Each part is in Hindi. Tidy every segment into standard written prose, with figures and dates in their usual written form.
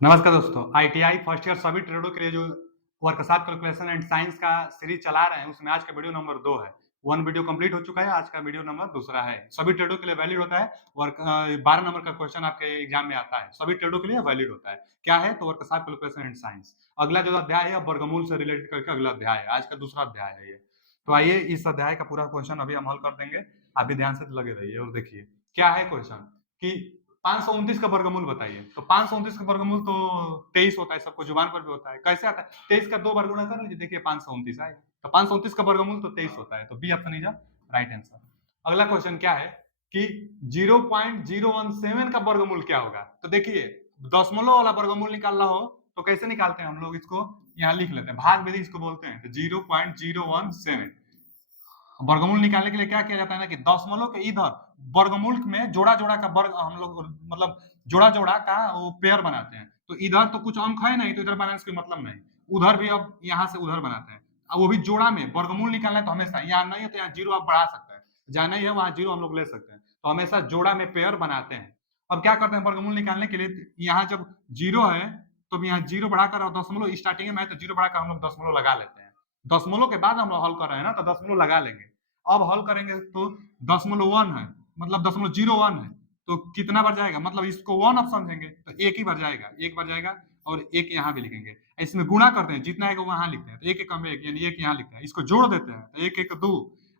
नमस्कार दोस्तों, आईटीआई फर्स्ट ईयर सभी ट्रेडों के लिए जो वर्कशॉप कैलकुलेशन एंड साइंस का सीरीज चला रहे हैं, उसमें आज का वीडियो नंबर 2 है। 1 वीडियो कंप्लीट हो चुका है, आज का वीडियो नंबर दूसरा है। सभी ट्रेडों के लिए वैलिड होता है। 12 नंबर का क्वेश्चन आपके एग्जाम में आता है, सभी ट्रेडों के लिए वैलिड होता है। क्या है? तो वर्कशॉप कैलकुलेशन एंड साइंस। अगला जो अध्याय है वर्गमूल से रिलेटेड करके अगला अध्याय है, आज का दूसरा अध्याय है ये। तो आइए इस अध्याय का पूरा क्वेश्चन अभी हम हल कर देंगे। आप भी ध्यान से लगे रहिए और देखिए क्या है क्वेश्चन कि 529 का वर्गमूल बताइए। तो 529 का वर्गमूल तो 23 होता है, सबको जुबान पर भी होता है। कैसे आता है? 23 का 2 बार गुणा कर लीजिए, देखिए 529 आएगा। तो 529 का वर्गमूल तो 23 होता है। तो B option is right answer. अगला क्वेश्चन क्या है कि 0.017 का वर्गमूल क्या होगा? तो देखिए दशमलव वाला वर्गमूल निकालना हो तो कैसे निकालते हैं हम लोग? इसको यहाँ लिख लेते हैं, भाग विधि इसको बोलते हैं। तो 0.017 वर्गमूल निकालने के लिए क्या किया जाता है ना कि दशमलव के इधर वर्गमूल में जोड़ा जोड़ा का वर्ग हम लोग मतलब जोड़ा जोड़ा का वो पेयर बनाते हैं। तो इधर तो कुछ अंक है नहीं, तो इधर बनाने से कोई मतलब नहीं। उधर भी अब यहाँ से उधर बनाते हैं, अब वो भी जोड़ा में। वर्गमूल निकालना है तो हमेशा यहाँ नहीं है तो यहाँ जीरो आप बढ़ा सकते हैं, जहाँ नहीं है वहां जीरो हम लोग ले सकते हैं। तो हमेशा जोड़ा में पेयर बनाते हैं। अब क्या करते हैं वर्गमूल निकालने के लिए? यहाँ जब जीरो है तो यहाँ जीरो बढ़ाकर, और दशमलव स्टार्टिंग में है तो जीरो बढ़ाकर हम लोग दशमलव लगा लेते हैं। दशमलव के बाद हम लोग हल कर रहे हैं ना, तो दशमलव लगा लेंगे। अब हल करेंगे तो 0.1 है, मतलब 0.01 है, तो कितना बार जाएगा? मतलब इसको 1 आप समझेंगे तो एक ही बार जाएगा, एक बार जाएगा। और एक यहाँ भी लिखेंगे, इसमें गुणा करते हैं, जितना आएगा वहां लिखते हैं। तो एक एक कम एक, यानी एक यहाँ लिखते हैं, इसको जोड़ देते हैं तो एक एक दो,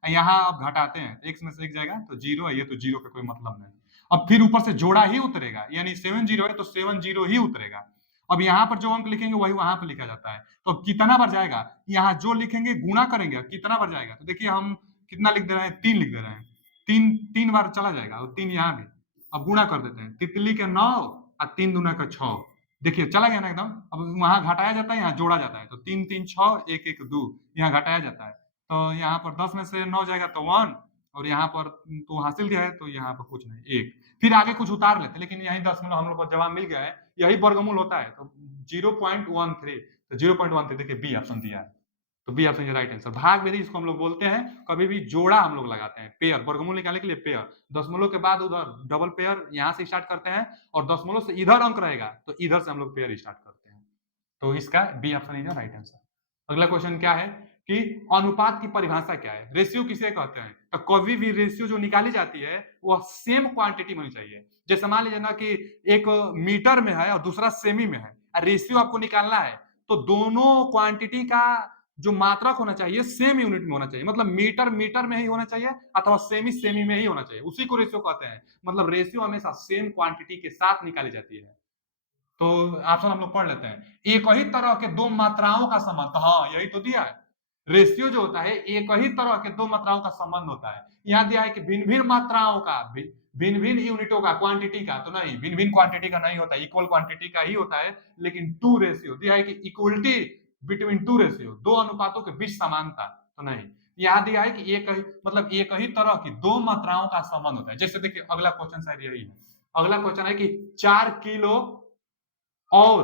यहाँ अब घटाते हैं, एक में से एक जाएगा तो जीरो है, ये तो जीरो का कोई मतलब नहीं। अब फिर ऊपर से जोड़ा ही उतरेगा, यानी 70 है तो 70 ही उतरेगा। अब यहाँ पर जो अंक लिखेंगे वही वहां पर लिखा जाता है। तो अब कितना बार जाएगा? यहाँ जो लिखेंगे गुणा करेंगे, कितना बार जाएगा? तो देखिए हम कितना लिख दे रहे हैं? 3 लिख दे रहे हैं। 3 बार चला जाएगा और 3 यहाँ भी। अब गुणा कर देते हैं, तितली के 9 और 3 दूना का 6। देखिए चला गया ना एकदम। अब वहां घटाया जाता है, यहाँ जोड़ा जाता है। तो 3 3 6, 1 1 2, यहाँ घटाया जाता है। तो यहाँ पर 10 में से 9 जाएगा तो 1, और यहाँ पर तो हासिल क्या है? तो यहाँ पर कुछ नहीं, 1। फिर आगे कुछ उतार लेते, लेकिन यही 10 हम लोग को जवाब मिल गया है, यही वर्गमूल होता है। तो 0.13, तो 0.13 देखिए बी ऑप्शन दिया है। तो B option is right answer. भाग विधि इसको हम लोग बोलते हैं। कभी भी जोड़ा हम लोग लगाते हैं, पेयर, वर्गमूल निकालने के लिए पेयर। दशमलव के बाद उधर डबल पेयर यहाँ से स्टार्ट करते हैं, और दशमलव से इधर अंक रहेगा तो इधर से हम लोग पेयर स्टार्ट करते हैं। तो इसका B option is right answer. अगला क्वेश्चन क्या है कि अनुपात की परिभाषा क्या है? रेशियो किसे कहते हैं? तो कभी भी रेशियो जो निकाली जाती है वह सेम क्वांटिटी में होनी चाहिए। जैसे मान लीजिए ना कि एक मीटर में है और दूसरा सेमी में है, रेशियो आपको निकालना है, तो दोनों क्वांटिटी का जो मात्रक होना चाहिए सेम यूनिट में होना चाहिए। मतलब मीटर मीटर में ही होना चाहिए अथवा सेमी सेमी में ही होना चाहिए, उसी को रेशियो कहते हैं। मतलब रेशियो हमेशा सेम क्वांटिटी के साथ निकाली जाती है। तो ऑप्शन हम लोग पढ़ लेते हैं। एक ही तरह के दो मात्राओं का संबंध, हाँ यही तो दिया है। रेशियो जो होता है एक ही तरह के दो मात्राओं का संबंध होता है। यहाँ दिया है कि भिन्न भिन्न मात्राओं का, भिन्न भिन्न यूनिटों का, क्वांटिटी का तो नहीं, भिन्न भिन्न क्वांटिटी का नहीं होता, इक्वल क्वांटिटी का ही होता है। लेकिन टू रेशियो दिया है कि इक्वलिटी बिटवीन टू रेशियो, दो अनुपातों के बीच समानता तो नहीं। यहाँ दिया है कि एक ही, मतलब एक ही तरह की दो मात्राओं का संबंध होता है। जैसे देखिए अगला क्वेश्चन शायद यही है। अगला क्वेश्चन है कि 4 किलो और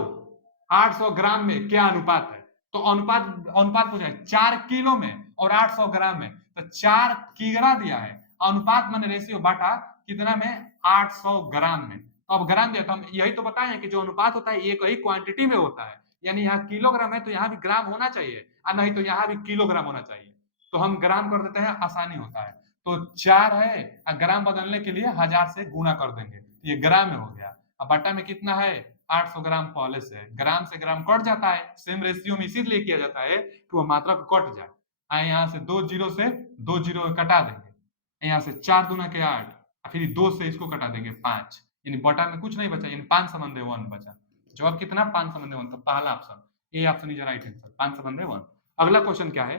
800 ग्राम में क्या अनुपात है? तो अनुपात अनुपात पूछा है 4 किलो में और 800 ग्राम में। तो 4 किग्रा दिया है, अनुपात माने रेशियो बांटा कितना में? 800 ग्राम में। अब ग्राम दिया तो हम यही तो बताए हैं कि जो अनुपात होता है एक ही क्वांटिटी में होता है। यानी यहाँ किलोग्राम है तो यहाँ भी ग्राम होना चाहिए, और नहीं तो यहाँ भी किलोग्राम होना चाहिए। तो हम ग्राम कर देते हैं, आसानी होता है। तो 4 है, ग्राम बदलने के लिए 1000 से गुणा कर देंगे, ये ग्राम में हो गया। अब बटा में कितना है? 800 ग्राम पहले से है। ग्राम से ग्राम कट जाता है, सेम रेशियो में इसीलिए किया जाता है कि वो मात्रा कट जाए। यहाँ से 2 जीरो से 2 जीरो कटा देंगे, यहाँ से 4 दूना के 8, फिर 2 से इसको कटा देंगे 5, यानी बटा में कुछ नहीं बचा, यानी 5 संबंध 1 बचा। जवाब कितना? 5 संबंध 1। तो पहला option A option is right answer, 5 संबंध 1। अगला क्वेश्चन क्या है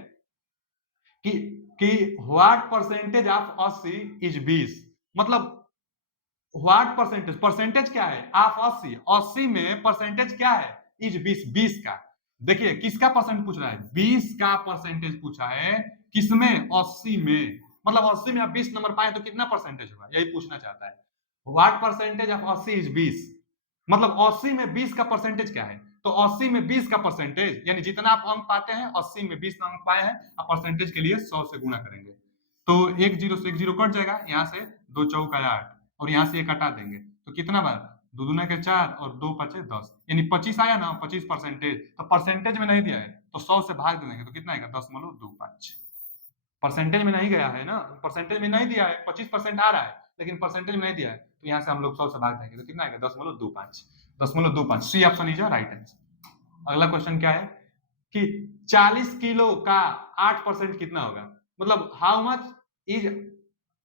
कि कि व्हाट परसेंटेज ऑफ 80 इज 20? मतलब व्हाट परसेंटेज, परसेंटेज क्या है ऑफ 80? 80 में परसेंटेज क्या है? इज 20, 20 का। देखिए किसका परसेंट पूछ रहा है? 20 का परसेंटेज पूछा है। किसमें? 80 में। मतलब 80 में आप 20 नंबर पाए तो कितना परसेंटेज होगा, यही पूछना चाहता है। व्हाट परसेंटेज ऑफ 80 इज 20, मतलब 80 में 20 का परसेंटेज क्या है? तो 80 में 20 का परसेंटेज, यानी जितना आप अंक पाते हैं 80 में 20 अंक पाए हैं, आप परसेंटेज के लिए 100 से गुणा करेंगे। तो एक जीरो से एक जीरो कट जाएगा, यहाँ से 2 चौका 8, और यहाँ से ये कटा देंगे तो कितना बार? 2 दूना के 4 और 2 पचे 10, यानी 25 आया ना, 25%। तो परसेंटेज में नहीं दिया है तो 100 से भाग दे देंगे तो कितना आएगा, 10.25। परसेंटेज में नहीं गया है ना, परसेंटेज में नहीं दिया है, 25% आ रहा है लेकिन परसेंटेज में नहीं दिया है, तो यहाँ से हम लोग 100 से भाग देंगे तो कितना आएगा, 10.25। 10.25, C option is right answer. अगला क्वेश्चन क्या है कि 40 किलो का 8% कितना होगा, मतलब how much is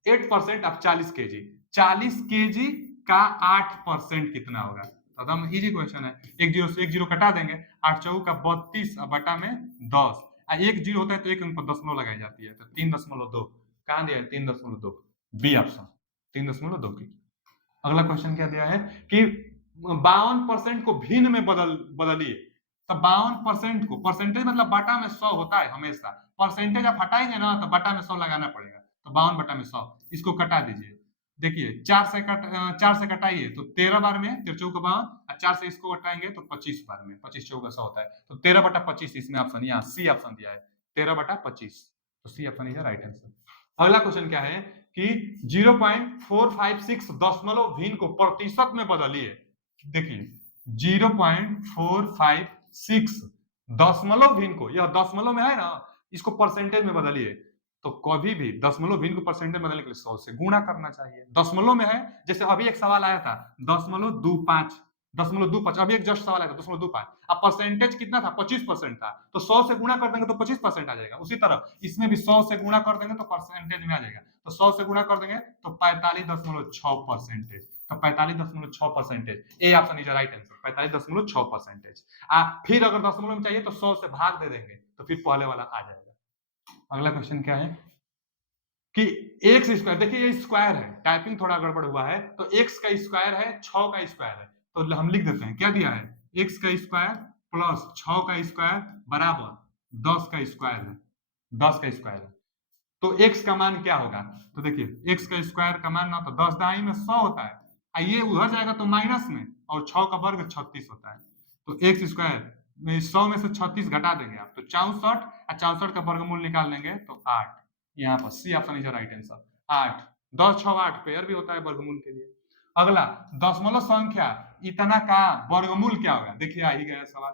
8% of 40 KG. 40 KG का 8% कितना होगा, तो एकदम इजी क्वेश्चन है। एक जीरो से एक जीरो कटा देंगे, 8 चौक का 32 बटा में 10, एक जीरो होता है तो एक अंक पर दशमलव लगाई जाती है, तो 3.2 कहां दिया है, 3.2, बी ऑप्शन 3.2 की। अगला क्वेश्चन क्या दिया है कि 52% को भिन्न में बदलिए। तो 52% को, परसेंटेज मतलब बटा में 100 होता है हमेशा, परसेंटेज आप हटाएंगे ना तो बटा में 100 लगाना पड़ेगा, तो 52 बटा में 100, इसको कटा दीजिए। देखिए 4 से कटाइए तो 13 बार में 13 चौक 52, 4 से इसको कटाएंगे तो 25 बार में, 25 चौक 100 होता है, तो 13/25 इसमें ऑप्शन, यहाँ सी ऑप्शन दिया है 13/25, तो C option is right answer. अगला क्वेश्चन क्या है कि 0.456 दशमलव भिन्न को प्रतिशत में बदलिए। देखिए 0.456 दशमलव भिन्न को, यह दशमलव में है ना, इसको परसेंटेज में बदलिए। तो कभी भी दशमलव भिन्न को परसेंटेज में बदलने के लिए 100 से गुणा करना चाहिए। दशमलव में है, जैसे अभी एक सवाल आया था 0.25, 0.25, अभी एक जस्ट सवाल आया था 0.25, अब परसेंटेज कितना था, 25% था, तो 100 से गुणा कर देंगे तो 25% आ जाएगा। उसी तरह इसमें भी 100 से गुणा कर देंगे तो परसेंटेज में आ जाएगा, तो 100 से गुणा कर देंगे तो 45.6%, तो 45.6%, A option is right answer, 45.6%। फिर अगर दशमलव में चाहिए तो 100 से भाग दे देंगे तो फिर पहले वाला आ जाएगा। अगला क्वेश्चन क्या है कि एक्स स्क्वायर, देखिए ये स्क्वायर है, टाइपिंग थोड़ा गड़बड़ हुआ है, तो एक्स का स्क्वायर है 6 का स्क्वायर है, तो हम लिख देते हैं क्या दिया है, एक्स का स्क्वायर प्लस 6 का स्क्वायर बराबर 10 का स्क्वायर है, 10 का स्क्वायर है, तो एक्स का मान क्या होगा, तो देखिए एक्स का स्क्वायर का मान ना तो 10 दाई में 100 होता है, ये उधर जाएगा तो माइनस में, और 6 का वर्ग 36 होता है, तो एक्स स्क्वायर 100 में से 36 घटा देंगे आप तो 64, 64 का वर्गमूल निकाल लेंगे तो 8, यहाँ पर C option is right answer 8, 10 6 8 pair भी होता है वर्गमूल के लिए। अगला दशमलव संख्या इतना का वर्गमूल क्या होगा, देखिए आ ही गया सवाल,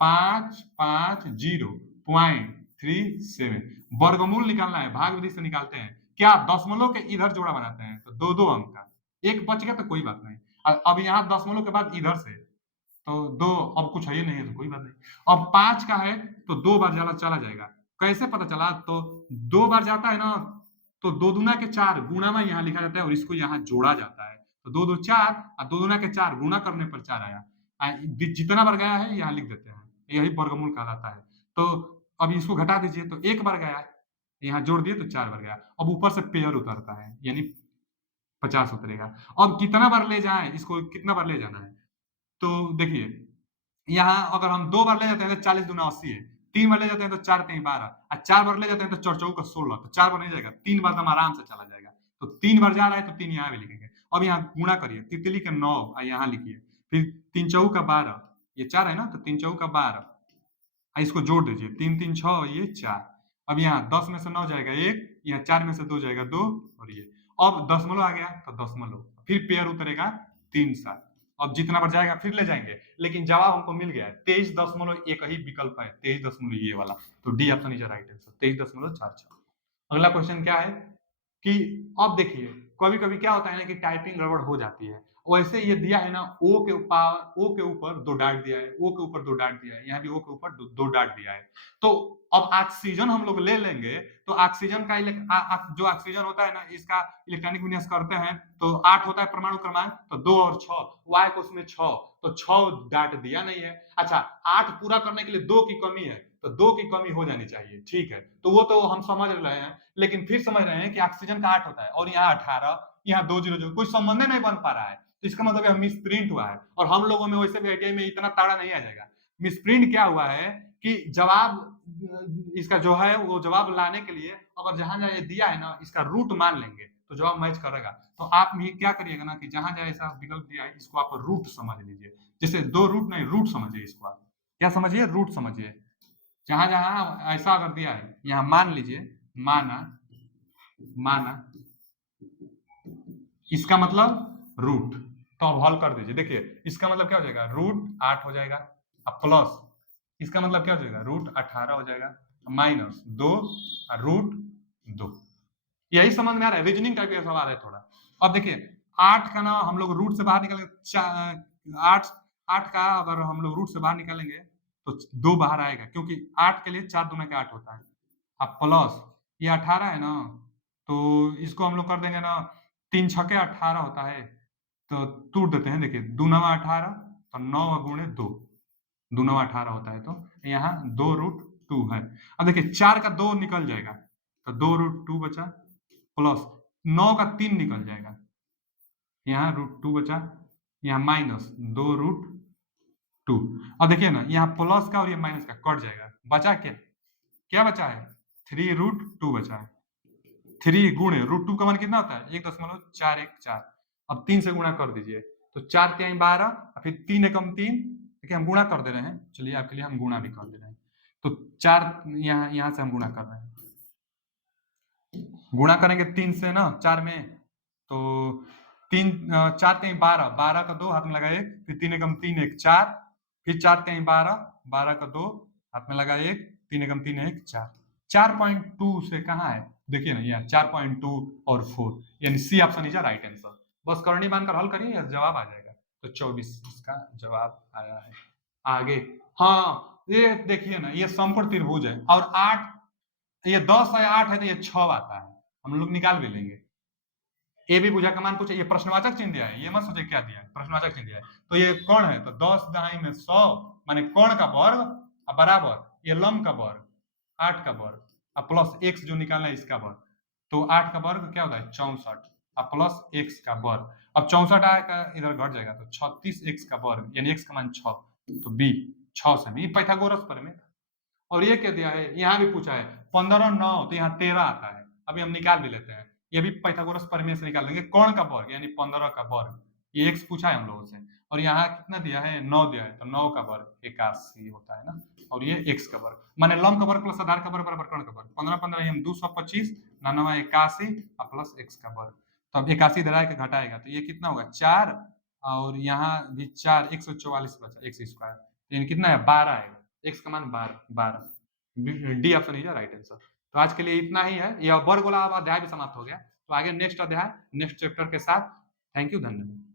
550.37 वर्गमूल निकालना है, भाग विधि से निकालते हैं, क्या दशमलव के इधर जोड़ा बनाते हैं तो दो अंक का, एक बच गया तो कोई बात नहीं, अब यहाँ दशमलव के बाद इधर से तो 2, अब कुछ है ही नहीं है तो कोई बात नहीं, अब 5 का है तो 2 बार चला जाएगा, कैसे पता चला, तो 2 बार जाता है ना, तो 2 दूना के 4 गुणा में यहाँ लिखा जाता है और इसको यहाँ जोड़ा जाता है, तो 2 2 4 और 2 दूना के 4 गुणा करने पर 4 आया, जितना बार गया है यहाँ लिख देते हैं, यही वर्गमूल कहलाता है। तो अब इसको घटा दीजिए तो 1 बार गया, यहाँ जोड़ दिए तो 4 बार गया, अब ऊपर से पेयर उतरता है यानी 50 उतरेगा। अब कितना बार ले जाए, इसको कितना बार ले जाना है, तो देखिए यहाँ अगर हम 2 बार ले जाते हैं तो 40 दूना 80 है, 3 बार ले जाते हैं तो 4 3 12, और 4 बार ले जाते हैं तो 4 चौका 16, तो 4 बार नहीं जाएगा, 3 बार तो हम आराम से चला जाएगा, तो 3 बार जा रहा है तो 3 यहाँ भी लिखेंगे। अब यहाँ गुणा करिए, तितली के 9 और यहाँ लिखिए, फिर 3 चौका 12, ये 4 है ना, तो 3 चौका 12, इसको जोड़ दीजिए, 3 3 6 ये 4, अब यहाँ 10 में से 9 जाएगा 1, यहाँ 4 में से 2 जाएगा 2, और ये अब दशमलव आ गया तो दशमलव, फिर पेयर उतरेगा 3 7, अब जितना बार जाएगा फिर ले जाएंगे, लेकिन जवाब हमको मिल गया है 23.1 ही विकल्प है, 23 ये वाला, तो D option is right answer 23.46। अगला क्वेश्चन क्या है कि अब देखिए कभी कभी क्या होता है ना कि टाइपिंग गड़बड़ हो जाती है, वैसे ये दिया है ना ओ के ऊपर 2 डॉट दिया है, ओ के ऊपर 2 डॉट दिया है, यहाँ भी ओ के ऊपर 2 डॉट दिया है, तो अब ऑक्सीजन हम लोग ले लेंगे, तो ऑक्सीजन का जो ऑक्सीजन होता है ना, इसका इलेक्ट्रॉनिक विन्यास करते हैं तो 8 होता है परमाणु क्रमांक, तो 2 और 6 वाई को उसमें 6, तो 6 डॉट दिया नहीं है, अच्छा 8 पूरा करने के लिए 2 की कमी है, तो 2 की कमी हो जानी चाहिए, ठीक है, तो वो तो हम समझ रहे हैं, लेकिन फिर समझ रहे हैं कि ऑक्सीजन का 8 होता है और यहाँ 18, यहाँ 200, कोई संबंध नहीं बन पा रहा है, तो इसका मतलब मिसप्रिंट हुआ है, और हम लोगों में वैसे भी आईटीआई में इतना ताड़ा नहीं आ जाएगा। मिसप्रिंट क्या हुआ है कि जवाब इसका जो है वो जवाब लाने के लिए अगर जहां जहां दिया है ना इसका रूट मान लेंगे तो जवाब मैच करेगा, तो आप भी क्या करिएगा ना कि जहां जहां ऐसा विकल्प दिया है इसको आप रूट समझ लीजिए, जैसे 2 रूट नहीं रूट समझिए, इसको आप क्या समझिए, रूट समझिए, जहां जहां ऐसा अगर दिया है यहाँ मान लीजिए, माना माना, इसका मतलब रूट, तो अब हल कर दीजिए। देखिए इसका मतलब क्या हो जाएगा, √8 हो जाएगा, अब प्लस इसका मतलब क्या हो जाएगा, √18 हो जाएगा, माइनस 2 √2। यही समझ में आ रहा है, रीजनिंग टाइप का सवाल है थोड़ा। अब देखिए 8 का ना हम लोग रूट से बाहर निकालेंगे, 8 8 का अगर हम लोग रूट से बाहर निकालेंगे तो 2 बाहर आएगा, क्योंकि 8 के लिए 4 दूना के 8 होता है। अब प्लस ये 18 है ना, तो इसको हम लोग कर देंगे ना, 3 छके 18 होता है, तो तोड़ देते हैं। देखिए 2 9 18, तो 9 गुणे 2, 2 9 18 होता है, तो यहाँ 2√2 है। अब देखिए 4 का 2 निकल जाएगा, तो 2√2 बचा, प्लस 9 का 3 निकल जाएगा, यहाँ √2 बचा, यहाँ माइनस 2√2। अब देखिए ना यहाँ प्लस का और ये माइनस का कट जाएगा, बचा क्या, क्या बचा है, 3√2 बचा है। 3 गुणे √2 का मान कितना होता है, 1.414। अब 3 से गुणा कर दीजिए, तो 4 3 12, फिर 3 एकम 3, देखिए हम गुणा कर दे रहे हैं, चलिए आपके लिए हम गुणा भी कर दे रहे हैं। तो 4 यहाँ से हम गुणा कर रहे हैं, गुणा करेंगे 3 से ना 4 में, तो 3 4 3 12, 12 का 2 हाथ में लगा 1, फिर 3 एकम 3 1 4, फिर 4 3 12, 12 का 2 हाथ में लगा 1, 3 एकम 3 1 4। 4.2 से कहाँ है, देखिए ना यहाँ 4.2 और 4, यानी C option is right answer. बस करनी मानकर हल करिए, जवाब आ जाएगा। तो 24 इसका जवाब आया है। आगे हाँ ये देखिए ना, ये समकोण त्रिभुज है और 8, ये 10 है 8 है, तो ये 6 आता है, हम लोग निकाल भी लेंगे। ए भी भुजा का मान पूछे, ये प्रश्नवाचक चिन्ह दिया है, ये मत सोचे क्या दिया है, प्रश्नवाचक चिन्ह दिया है। तो ये कोण है, तो 10 दहाई में 100 माने कोण का वर्ग बराबर ये लंब का वर्ग 8 का वर्ग, अब प्लस x जो निकालना है इसका वर्ग, तो 8 का वर्ग क्या होता है 64, अब प्लस x का वर्ग। अब 64 आएगा इधर घट जाएगा, तो 36x का वर्ग, यानी x का मान 6, तो b 6 से b पाइथागोरस प्रमेय। और ये क्या दिया है, यहाँ भी पूछा है 15 9, तो यहाँ 13 आता है, अभी हम निकाल भी लेते हैं, ये भी पाइथागोरस प्रमेय से निकाल लेंगे। कोण का वर्ग यानी 15 का वर्ग, ये x पूछा है हम लोगों से, और यहाँ कितना दिया है 9 दिया है, तो 9 का वर्ग 81 होता है ना, और ये x का वर्ग माने लंब का वर्ग प्लस आधार का वर्ग बराबर कोण का वर्ग, 15 15 हम 225, 9 81 और प्लस x का वर्ग, तो अब 81 इधर आके घटाएगा, तो ये कितना होगा 4, और यहाँ भी 4, 144 बचा x स्क्वायर, यानी कितना है 12 आएगा, x का मान 12, D option is right answer. तो आज के लिए इतना ही है, यह वर्ग वाला अध्याय भी समाप्त हो गया। तो आगे नेक्स्ट अध्याय नेक्स्ट चैप्टर के साथ। थैंक यू, धन्यवाद।